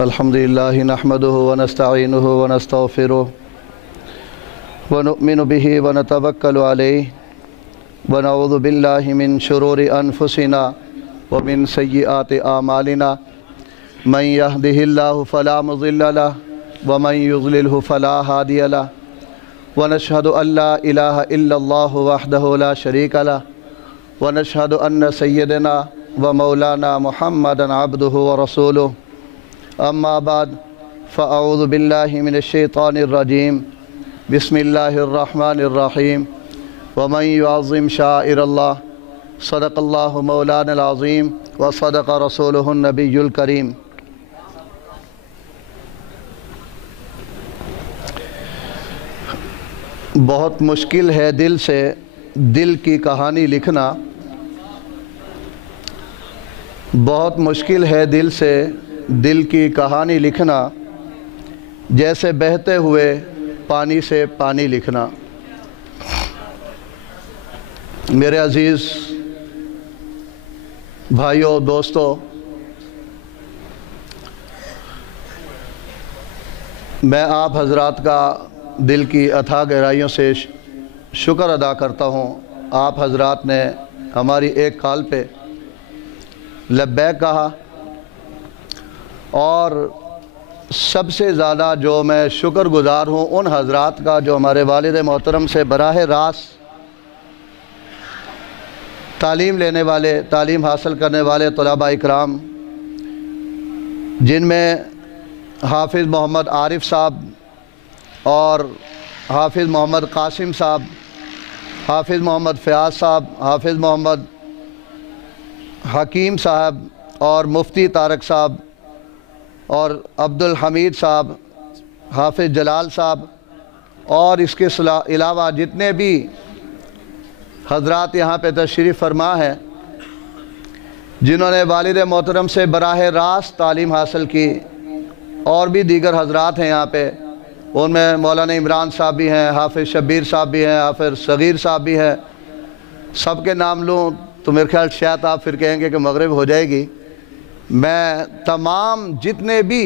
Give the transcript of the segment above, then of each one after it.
الحمدللہ نحمده ونستعینه ونستغفره ونؤمن به ونتوکل علیہ ونعوذ باللہ من شرور انفسنا ومن سیئات اعمالنا من یهده اللہ فلا مضل له ومن یضللہ فلا ہادی له ونشهد ان لا الہ الا اللہ وحدہ لا شریک له ونشهد ان سیدنا ومولانا محمدا عبدہ ورسولہ اما بعد فاعوذ باللہ من الشیطان الرجیم بسم اللہ الرحمن الرحیم ومن يعظم شعائر اللہ صدق اللہ مولانا العظیم وصدق رسولہ النبی الکریم۔ بہت مشکل ہے دل سے دل کی کہانی لکھنا، بہت مشکل ہے دل سے دل کی کہانی لکھنا، جیسے بہتے ہوئے پانی سے پانی لکھنا۔ میرے عزیز بھائیوں دوستوں، میں آپ حضرات کا دل کی اتھاہ گہرائیوں سے شکر ادا کرتا ہوں۔ آپ حضرات نے ہماری ایک کال پہ لبیک کہا، اور سب سے زیادہ جو میں شکر گزار ہوں ان حضرات کا جو ہمارے والد محترم سے براہ راست تعلیم لینے والے، تعلیم حاصل کرنے والے طلباء اکرام، جن میں حافظ محمد عارف صاحب اور حافظ محمد قاسم صاحب، حافظ محمد فیاض صاحب، حافظ محمد حکیم صاحب اور مفتی طارق صاحب اور عبدالحمید صاحب، حافظ جلال صاحب، اور اس کے علاوہ جتنے بھی حضرات یہاں پہ تشریف فرما ہیں جنہوں نے والد محترم سے براہ راست تعلیم حاصل کی، اور بھی دیگر حضرات ہیں یہاں پہ، ان میں مولانا عمران صاحب بھی ہیں، حافظ شبیر صاحب بھی ہیں، حافظ صغیر صاحب بھی ہیں۔ سب کے نام لوں تو میرے خیال شاید آپ پھر کہیں گے کہ مغرب ہو جائے گی۔ میں تمام جتنے بھی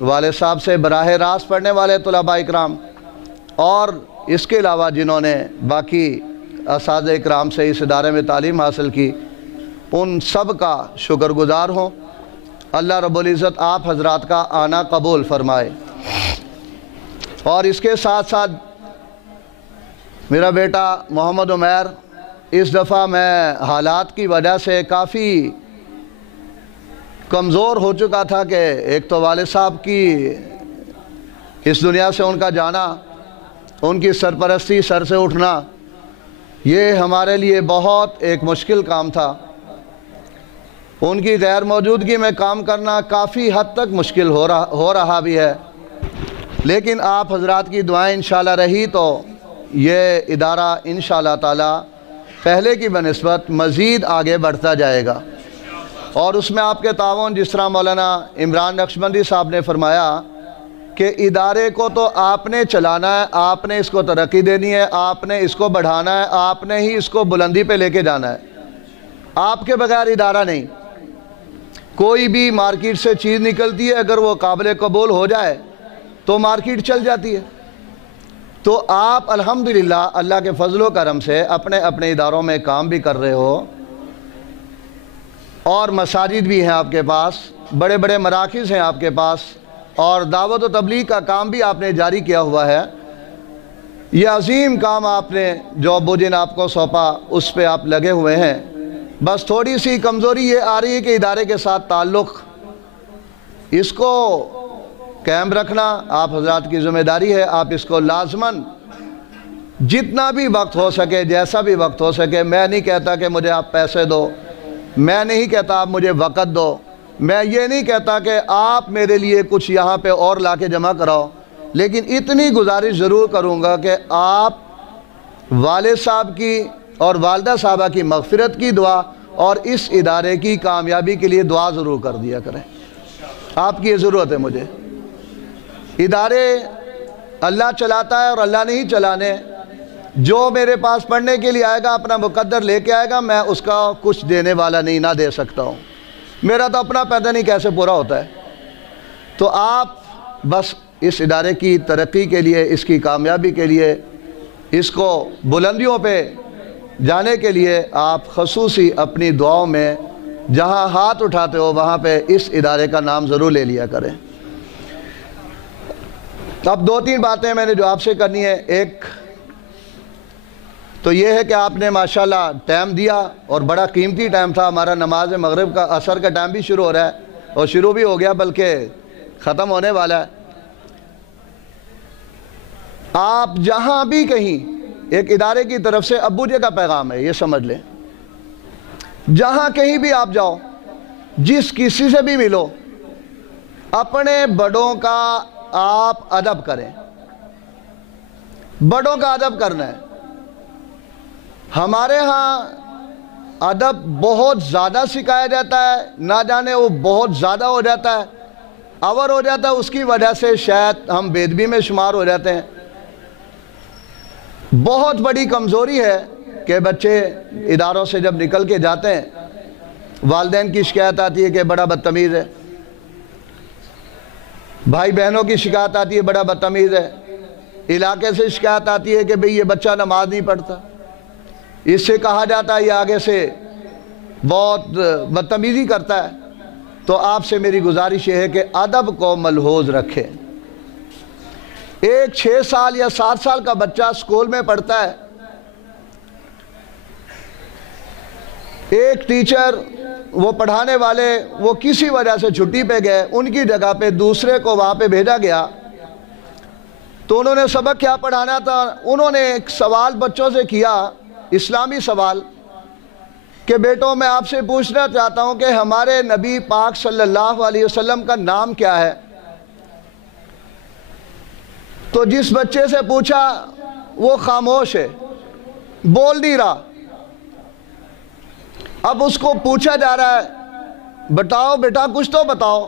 والد صاحب سے براہ راست پڑھنے والے طلباء اکرام اور اس کے علاوہ جنہوں نے باقی اساتذہ اکرام سے اس ادارے میں تعلیم حاصل کی، ان سب کا شکر گزار ہوں۔ اللہ رب العزت آپ حضرات کا آنا قبول فرمائے۔ اور اس کے ساتھ ساتھ میرا بیٹا محمد عمیر اس دفعہ میں حالات کی وجہ سے کافی کمزور ہو چکا تھا کہ ایک تو والد صاحب کی اس دنیا سے ان کا جانا، ان کی سرپرستی، سر سے اٹھنا، یہ ہمارے لیے بہت ایک مشکل کام تھا۔ ان کی غیر موجودگی میں کام کرنا کافی حد تک مشکل ہو رہا بھی ہے، لیکن آپ حضرات کی دعائیں انشاءاللہ رہی تو یہ ادارہ انشاءاللہ تعالی پہلے کی بنسبت مزید آگے بڑھتا جائے گا۔ اور اس میں آپ کے تعاون، جس طرح مولانا عمران نقشبندی صاحب نے فرمایا کہ ادارے کو تو آپ نے چلانا ہے، آپ نے اس کو ترقی دینی ہے، آپ نے اس کو بڑھانا ہے، آپ نے ہی اس کو بلندی پہ لے کے جانا ہے۔ آپ کے بغیر ادارہ نہیں۔ کوئی بھی مارکیٹ سے چیز نکلتی ہے، اگر وہ قابل قبول ہو جائے تو مارکیٹ چل جاتی ہے۔ تو آپ الحمدللہ اللہ کے فضل و کرم سے اپنے اپنے اداروں میں کام بھی کر رہے ہو، اور مساجد بھی ہیں آپ کے پاس، بڑے بڑے مراکز ہیں آپ کے پاس، اور دعوت و تبلیغ کا کام بھی آپ نے جاری کیا ہوا ہے۔ یہ عظیم کام آپ نے جو ابو جی نے آپ کو سونپا اس پہ آپ لگے ہوئے ہیں۔ بس تھوڑی سی کمزوری یہ آ رہی ہے کہ ادارے کے ساتھ تعلق، اس کو قائم رکھنا آپ حضرات کی ذمہ داری ہے۔ آپ اس کو لازماً جتنا بھی وقت ہو سکے، جیسا بھی وقت ہو سکے، میں نہیں کہتا کہ مجھے آپ پیسے دو، میں نہیں کہتا آپ مجھے وقت دو، میں یہ نہیں کہتا کہ آپ میرے لیے کچھ یہاں پہ اور لا کے جمع کراؤ، لیکن اتنی گزارش ضرور کروں گا کہ آپ والد صاحب کی اور والدہ صاحبہ کی مغفرت کی دعا اور اس ادارے کی کامیابی کے لیے دعا ضرور کر دیا کریں۔ آپ کی یہ ضرورت ہے مجھے۔ ادارے اللہ چلاتا ہے اور اللہ نہیں چلانے۔ جو میرے پاس پڑھنے کے لیے آئے گا اپنا مقدر لے کے آئے گا، میں اس کا کچھ دینے والا نہیں، نہ دے سکتا ہوں۔ میرا تو اپنا پیدا نہیں کیسے پورا ہوتا ہے۔ تو آپ بس اس ادارے کی ترقی کے لیے، اس کی کامیابی کے لیے، اس کو بلندیوں پہ جانے کے لیے آپ خصوصی اپنی دعاؤں میں جہاں ہاتھ اٹھاتے ہو وہاں پہ اس ادارے کا نام ضرور لے لیا کریں۔ اب 2-3 باتیں میں نے جو آپ سے کرنی ہے۔ ایک تو یہ ہے کہ آپ نے ماشاءاللہ ٹائم دیا، اور بڑا قیمتی ٹائم تھا۔ ہمارا نماز مغرب کا عصر کا ٹائم بھی شروع ہو رہا ہے، اور شروع بھی ہو گیا بلکہ ختم ہونے والا ہے۔ آپ جہاں بھی کہیں، ایک ادارے کی طرف سے ابو جی کا پیغام ہے، یہ سمجھ لیں، جہاں کہیں بھی آپ جاؤ، جس کسی سے بھی ملو، اپنے بڑوں کا آپ ادب کریں۔ بڑوں کا ادب کرنا ہے۔ ہمارے ہاں ادب بہت زیادہ سکھایا جاتا ہے، نہ جانے وہ بہت زیادہ ہو جاتا ہے، اور ہو جاتا ہے، اس کی وجہ سے شاید ہم بے ادبی میں شمار ہو جاتے ہیں۔ بہت بڑی کمزوری ہے کہ بچے اداروں سے جب نکل کے جاتے ہیں، والدین کی شکایت آتی ہے کہ بڑا بدتمیز ہے، بھائی بہنوں کی شکایت آتی ہے بڑا بدتمیز ہے، علاقے سے شکایت آتی ہے کہ بھئی یہ بچہ نماز نہیں پڑھتا، اس سے کہا جاتا ہے یہ آگے سے بہت بدتمیزی کرتا ہے۔ تو آپ سے میری گزارش یہ ہے کہ ادب کو ملحوظ رکھیں۔ ایک 6 سال یا 7 سال کا بچہ سکول میں پڑھتا ہے، ایک ٹیچر، وہ پڑھانے والے، وہ کسی وجہ سے چھٹی پہ گئے، ان کی جگہ پہ دوسرے کو وہاں پہ بھیجا گیا، تو انہوں نے سبق کیا پڑھانا تھا، انہوں نے ایک سوال بچوں سے کیا، اسلامی سوال، کہ بیٹوں میں آپ سے پوچھنا چاہتا ہوں کہ ہمارے نبی پاک صلی اللہ علیہ وسلم کا نام کیا ہے؟ تو جس بچے سے پوچھا وہ خاموش ہے، بول نہیں رہا۔ اب اس کو پوچھا جا رہا ہے، بتاؤ بیٹا کچھ تو بتاؤ،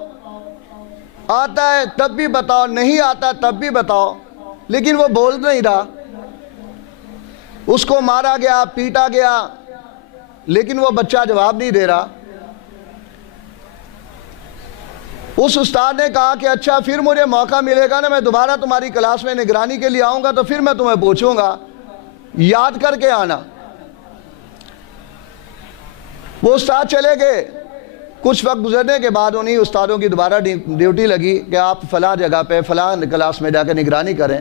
آتا ہے تب بھی بتاؤ، نہیں آتا تب بھی بتاؤ، لیکن وہ بول نہیں رہا۔ اس کو مارا گیا، پیٹا گیا، لیکن وہ بچہ جواب نہیں دے رہا۔ اس استاد نے کہا کہ اچھا پھر مجھے موقع ملے گا نا، میں دوبارہ تمہاری کلاس میں نگرانی کے لیے آؤں گا تو پھر میں تمہیں پوچھوں گا، یاد کر کے آنا۔ وہ استاد چلے گئے۔ کچھ وقت گزرنے کے بعد انہی استادوں کی دوبارہ ڈیوٹی لگی کہ آپ فلاں جگہ پہ فلاں کلاس میں جا کے نگرانی کریں۔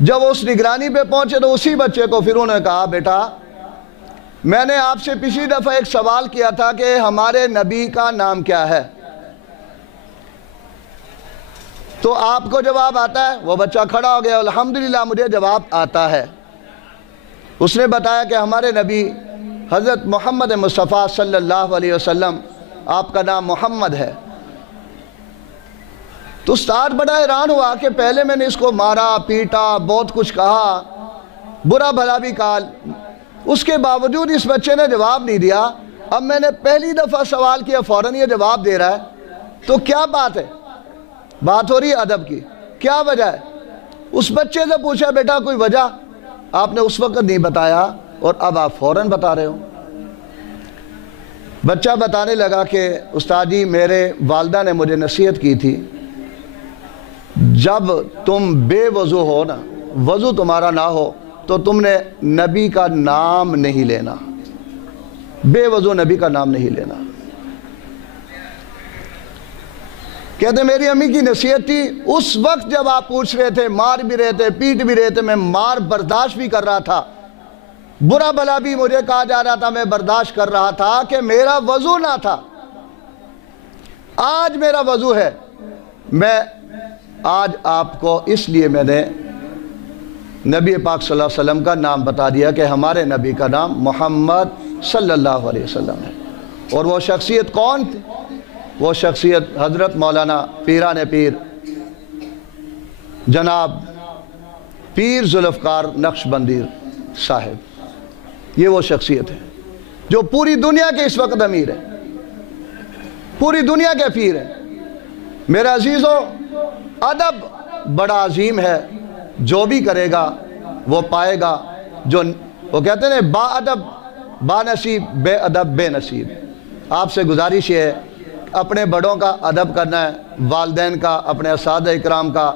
جب اس نگرانی پہ پہنچے تو اسی بچے کو پھر انہوں نے کہا، بیٹا میں نے آپ سے پچھلی دفعہ ایک سوال کیا تھا کہ ہمارے نبی کا نام کیا ہے، تو آپ کو جواب آتا ہے؟ وہ بچہ کھڑا ہو گیا، الحمدللہ مجھے جواب آتا ہے۔ اس نے بتایا کہ ہمارے نبی حضرت محمد مصطفیٰ صلی اللہ علیہ وسلم، آپ کا نام محمد ہے۔ تو استاد بڑا حیران ہوا کہ پہلے میں نے اس کو مارا، پیٹا، بہت کچھ کہا، برا بھلا بھی کہا، اس کے باوجود اس بچے نے جواب نہیں دیا۔ اب میں نے پہلی دفعہ سوال کیا، فوراً یہ جواب دے رہا ہے، تو کیا بات ہے؟ بات ہو رہی ہے ادب کی، کیا وجہ ہے؟ اس بچے سے پوچھا، بیٹا کوئی وجہ؟ آپ نے اس وقت نہیں بتایا اور اب آپ فوراً بتا رہے ہو۔ بچہ بتانے لگا کہ استاد جی میرے والدہ نے مجھے نصیحت کی تھی، جب تم بے وضو ہو نا، وضو تمہارا نہ ہو تو تم نے نبی کا نام نہیں لینا، بے وضو نبی کا نام نہیں لینا۔ کہتے میری امی کی نصیحت تھی، اس وقت جب آپ پوچھ رہے تھے، مار بھی رہے تھے، پیٹ بھی رہے تھے، میں مار برداشت بھی کر رہا تھا، برا بھلا بھی مجھے کہا جا رہا تھا، میں برداشت کر رہا تھا کہ میرا وضو نہ تھا۔ آج میرا وضو ہے۔ میں آج آپ کو اس لیے میں نے نبی پاک صلی اللہ علیہ وسلم کا نام بتا دیا کہ ہمارے نبی کا نام محمد صلی اللہ علیہ وسلم ہے۔ اور وہ شخصیت کون تھی؟ وہ شخصیت حضرت مولانا پیران پیر جناب پیر ذوالفقار نقشبندی صاحب، یہ وہ شخصیت ہے جو پوری دنیا کے اس وقت امیر ہے، پوری دنیا کے پیر ہے۔ میرے عزیزو، ادب بڑا عظیم ہے، جو بھی کرے گا وہ پائے گا۔ جو وہ کہتے ہیں با ادب با نصیب، بے ادب بے نصیب۔ آپ سے گزارش یہ ہے اپنے بڑوں کا ادب کرنا ہے، والدین کا، اپنے اساتذہ اکرام کا،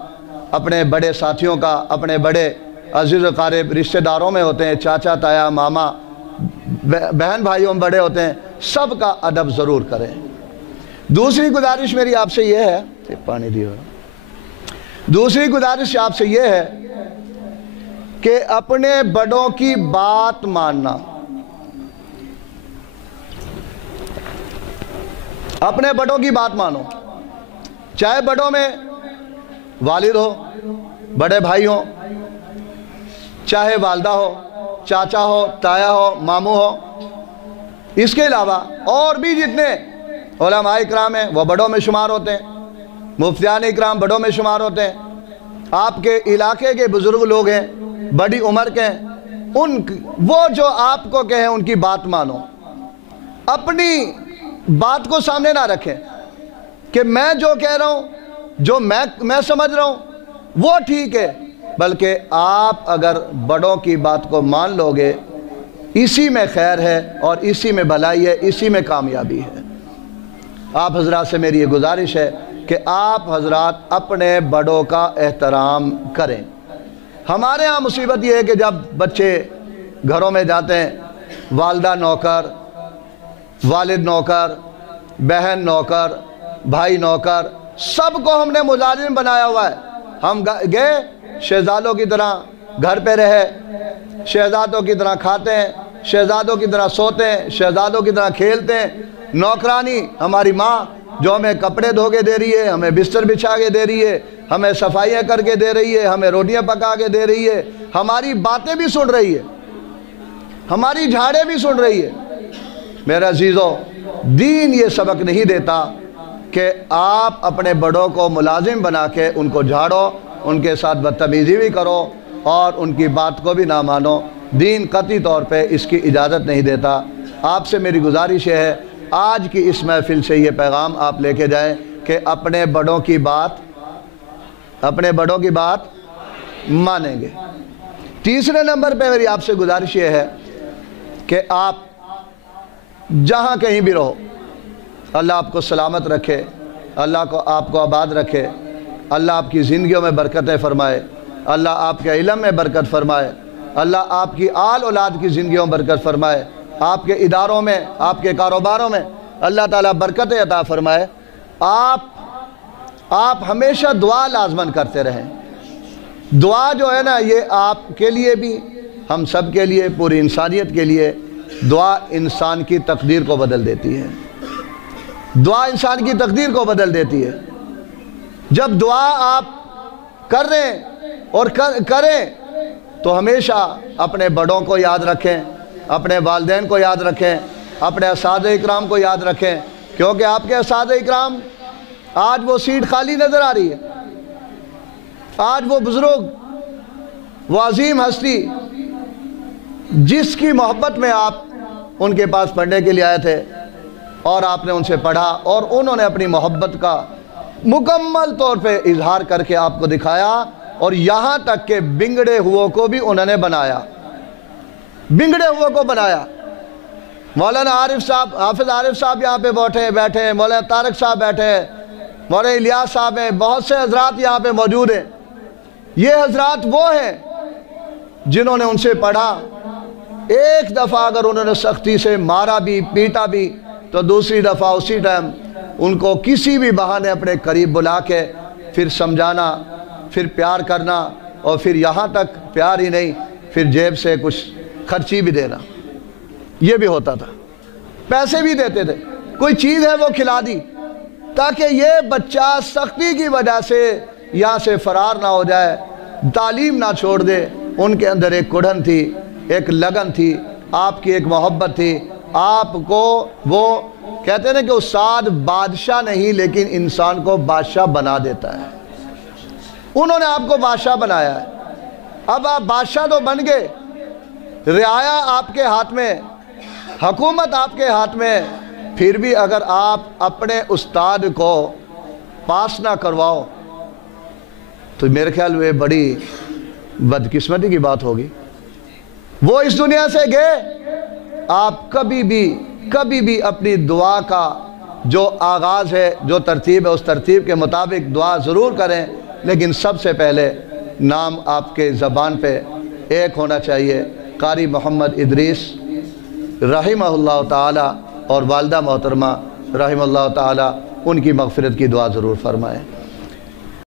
اپنے بڑے ساتھیوں کا، اپنے بڑے عزیز و قارب رشتہ داروں میں ہوتے ہیں، چاچا تایا ماما بہن بھائیوں میں بڑے ہوتے ہیں، سب کا ادب ضرور کریں۔ دوسری گزارش میری آپ سے یہ ہے، پانی دیو، دوسری گزارش آپ سے یہ ہے کہ اپنے بڑوں کی بات ماننا، اپنے بڑوں کی بات مانو، چاہے بڑوں میں والد ہو، بڑے بھائی ہو، چاہے والدہ ہو، چاچا ہو، تایا ہو، ماموں ہو، اس کے علاوہ اور بھی جتنے علماء اکرام ہیں وہ بڑوں میں شمار ہوتے ہیں، مفتیان اکرام بڑوں میں شمار ہوتے ہیں، آپ کے علاقے کے بزرگ لوگ ہیں، بڑی عمر کے ہیں، وہ جو آپ کو کہیں ان کی بات مانو، اپنی بات کو سامنے نہ رکھیں کہ میں جو کہہ رہا ہوں، جو میں سمجھ رہا ہوں وہ ٹھیک ہے، بلکہ آپ اگر بڑوں کی بات کو مان لو گے، اسی میں خیر ہے اور اسی میں بھلائی ہے، اسی میں کامیابی ہے۔ آپ حضرات سے میری یہ گزارش ہے کہ آپ حضرات اپنے بڑوں کا احترام کریں۔ ہمارے ہاں مصیبت یہ ہے کہ جب بچے گھروں میں جاتے ہیں، والدہ نوکر، والد نوکر، بہن نوکر، بھائی نوکر، سب کو ہم نے ملازم بنایا ہوا ہے۔ ہم گئے شہزادوں کی طرح گھر پہ رہے، شہزادوں کی طرح کھاتے ہیں، شہزادوں کی طرح سوتے ہیں، شہزادوں کی طرح کھیلتے ہیں۔ نوکرانی ہماری ماں جو ہمیں کپڑے دھو کے دے رہی ہے، ہمیں بستر بچھا کے دے رہی ہے، ہمیں صفائیاں کر کے دے رہی ہے، ہمیں روٹیاں پکا کے دے رہی ہے، ہماری باتیں بھی سن رہی ہے، ہماری جھاڑیں بھی سن رہی ہے۔ میرے عزیزو، دین یہ سبق نہیں دیتا کہ آپ اپنے بڑوں کو ملازم بنا کے ان کو جھاڑو، ان کے ساتھ بدتمیزی بھی کرو اور ان کی بات کو بھی نہ مانو۔ دین قطعی طور پہ اس کی اجازت نہیں دیتا۔ آپ سے میری گزارش یہ ہے، آج کی اس محفل سے یہ پیغام آپ لے کے جائیں کہ اپنے بڑوں کی بات مانیں گے۔ تیسرے نمبر پہ میری آپ سے گزارش یہ ہے کہ آپ جہاں کہیں بھی رہو، اللہ آپ کو سلامت رکھے، اللہ آپ کو آباد رکھے، اللہ آپ کی زندگیوں میں برکتیں فرمائے، اللہ آپ کے علم میں برکت فرمائے، اللہ آپ کی آل اولاد کی زندگیوں میں برکت فرمائے، آپ کے اداروں میں، آپ کے کاروباروں میں اللہ تعالیٰ برکتیں عطا فرمائے۔ آپ ہمیشہ دعا لازمن کرتے رہیں۔ دعا جو ہے نا، یہ آپ کے لیے بھی، ہم سب کے لیے، پوری انسانیت کے لیے، دعا انسان کی تقدیر کو بدل دیتی ہے۔ دعا انسان کی تقدیر کو بدل دیتی ہے۔ جب دعا آپ کر رہے ہیں اور کریں تو ہمیشہ اپنے بڑوں کو یاد رکھیں، اپنے والدین کو یاد رکھیں، اپنے اساتذہ اکرام کو یاد رکھیں، کیونکہ آپ کے اساتذہ اکرام، آج وہ سیٹ خالی نظر آ رہی ہے۔ آج وہ بزرگ، وہ عظیم ہستی جس کی محبت میں آپ ان کے پاس پڑھنے کے لیے آئے تھے اور آپ نے ان سے پڑھا اور انہوں نے اپنی محبت کا مکمل طور پہ اظہار کر کے آپ کو دکھایا، اور یہاں تک کہ بگڑے ہوئے کو بھی انہوں نے بنایا، بگڑے ہوئے کو بنایا۔ مولانا عارف صاحب، حافظ عارف صاحب یہاں پہ بیٹھے ہیں، مولانا طارق صاحب بیٹھے ہیں، مولانا الیاس صاحب ہیں، بہت سے حضرات یہاں پہ موجود ہیں۔ یہ حضرات وہ ہیں جنہوں نے ان سے پڑھا۔ ایک دفعہ اگر انہوں نے سختی سے مارا بھی، پیٹا بھی، تو دوسری دفعہ اسی ٹائم ان کو کسی بھی بہانے اپنے قریب بلا کے پھر سمجھانا، پھر پیار کرنا، اور پھر یہاں تک پیار ہی نہیں، پھر جیب سے کچھ خرچی بھی دینا، یہ بھی ہوتا تھا۔ پیسے بھی دیتے تھے، کوئی چیز ہے وہ کھلا دی، تاکہ یہ بچہ سختی کی وجہ سے یہاں سے فرار نہ ہو جائے، تعلیم نہ چھوڑ دے۔ ان کے اندر ایک کڑھن تھی، ایک لگن تھی، آپ کی ایک محبت تھی۔ آپ کو وہ کہتے ہیں نا کہ استاد بادشاہ نہیں لیکن انسان کو بادشاہ بنا دیتا ہے۔ انہوں نے آپ کو بادشاہ بنایا ہے۔ اب آپ بادشاہ تو بن گئے، رعایا آپ کے ہاتھ میں، حکومت آپ کے ہاتھ میں، پھر بھی اگر آپ اپنے استاد کو پاس نہ کرواؤ تو میرے خیال میں بڑی بدقسمتی کی بات ہوگی۔ وہ اس دنیا سے گئے، آپ کبھی بھی اپنی دعا کا جو آغاز ہے، جو ترتیب ہے، اس ترتیب کے مطابق دعا ضرور کریں، لیکن سب سے پہلے نام آپ کے زبان پہ ایک ہونا چاہیے، قاری محمد ادریس رحمہ اللہ تعالی، اور والدہ محترمہ رحمہ اللہ تعالی، ان کی مغفرت کی دعا ضرور فرمائیں۔